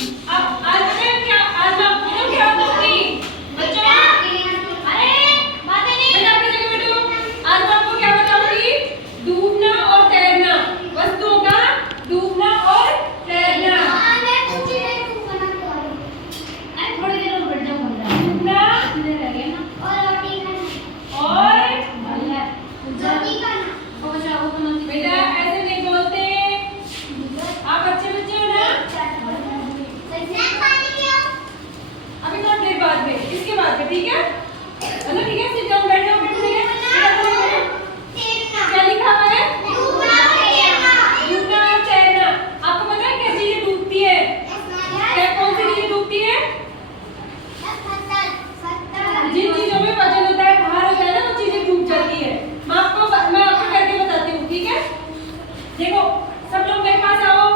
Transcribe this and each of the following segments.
अब आज मैं क्या आज मैं आपको क्या बताऊंगी बच्चों। अरे बातें नहीं बेटा अपनी जगह बैठो। आज मैं आपको क्या बताऊंगी, डूबना और तैरना, वस्तुओं का डूबना और तैरना। थोड़ी देर में बैठ जाऊंगा। डूबना और बेटा ऐसे नहीं बोलते, आप अच्छे बच्चे हो ना। अभी थोड़ी देर बाद में, इसके बाद में, ठीक है चलो ठीक है। सिट डाउन, बैठ जाओ। क्या लिखा हुआ है, डूबना और तैरना। आपको पता है क्या चीजें डूबती है, क्या कौन सी चीजें डूबती है, जिन चीजों में वजन होता है, भार होता है ना, वो चीजें डूब जाती है। मैं आपको करके बताती हूँ, ठीक है। देखो सब लोग मेरे पास आओ,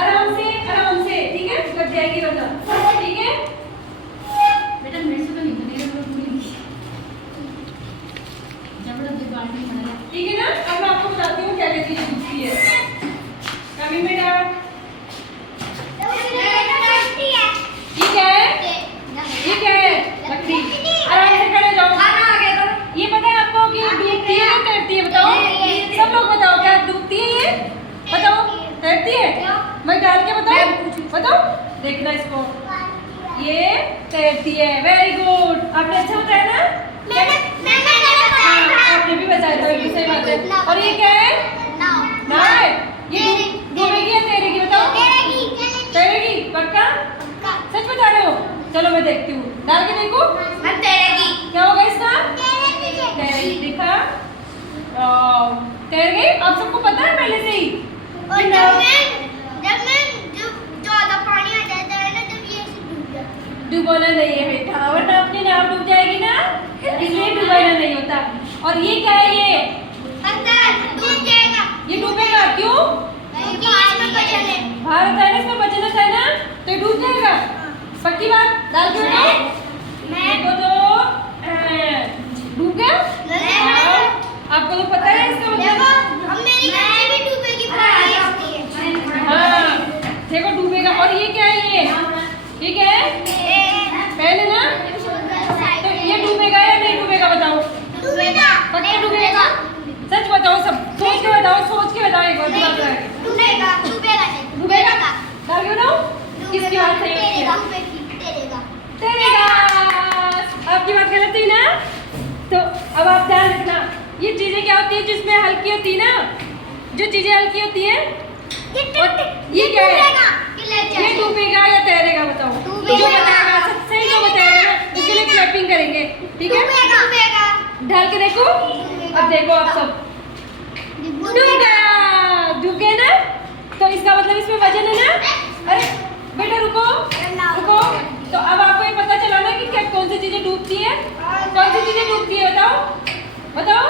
आराम से ठीक है, लग जाएगी वरना, ठीक है बेटा। मेरे से तो नहीं बनेगा, ठीक है ना। अब मैं आपको बताती हूँ क्या क्या चीजें डूबती है। कमी बेटा ठीक है लकड़ी। आराम से खड़े जाओ। ये पता है आपको कि डूबती है या तैरती है, बताओ सब लोग बताओ, क्या डूबती है ये, बताओ तैरती है। मैं डाल के बताओ देखना इसको, ये तैरती है। वेरी गुड, आपने अच्छा बताया ना। हाँ, आपने भी बताया था, बिल्कुल सही बात है। और ये क्या है, नाव। ये डूबेगी या तैरेगी, बताओ। तैरेगी पक्का, सच बता रहे हो। चलो मैं देखती हूँ, डाल के देखो। क्या होगा इसका, तैरेगी। देखा, तैर गई। आप सबको पता है पहले से ही। डुबाना नहीं है बेटा, वरना अपनी नाव डूब जाएगी ना, इसलिए डुबाना नहीं होता। और ये क्या है, ये डूबेगा क्यों, भारत है ना, इसमें वजन होता है ना, तो डूब जाएगा। पक्की बात, डाल के देखो तो डूब गया। आपको तो पता है इसका मतलब। हाँ देखो डूबेगा। और ये क्या है, ये क्या है, पहले ना, तो ये डूबेगा या नहीं डूबेगा, बताओ। पक्का डूबेगा, सच बताओ, सब सोच के बताओ एक बार। डूबेगा, डाल के बताओ किसकी बात है, तैरेगा। आपकी बात गलत थी ना, तो अब आप ध्यान रखना। ये चीजें क्या होती है जिसमें हल्की होती है ना, जो चीजें हल्की होती है, ये क्या है, ये डूबेगा या तैरेगा, बताओ। जो बताएगा सही, जो बताएगा ना, उसके लिए क्लैपिंग करेंगे, ठीक है। ढाल के देखो, अब देखो आप सब, डूब गया ना, तो इसका मतलब इसमें वजन है ना। अरे बेटा रुको, तो अब आपको ये पता चला ना कि क्या कौन सी चीजें डूबती है, बताओ।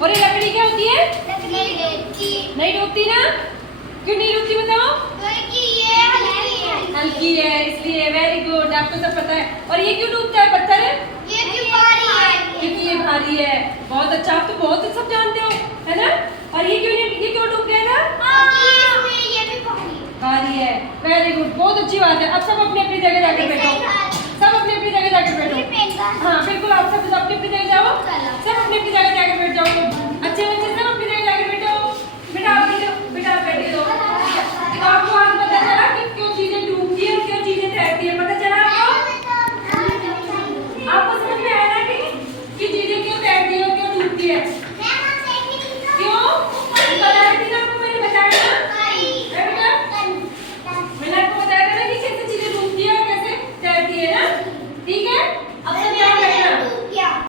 और ये लकड़ी क्या होती है, नहीं डूबती ना, क्यों नहीं डूबती, बताओ। हल्की है इसलिए। वेरी गुड, आपको सब पता है। और ये क्यों डूबता है, पत्थर है, क्योंकि ये भारी है। बहुत अच्छा, आप तो बहुत सब जानते हो, है ना। और ये क्यों डूब गया था, भारी है। वेरी गुड, बहुत अच्छी बात है। अब सब अपनी अपनी जगह जाकर बैठो, हाँ बिल्कुल, आप सब अपनी अपनी जगह जाओ, सब अपनी अपनी जगह जाकर बैठ जाओ।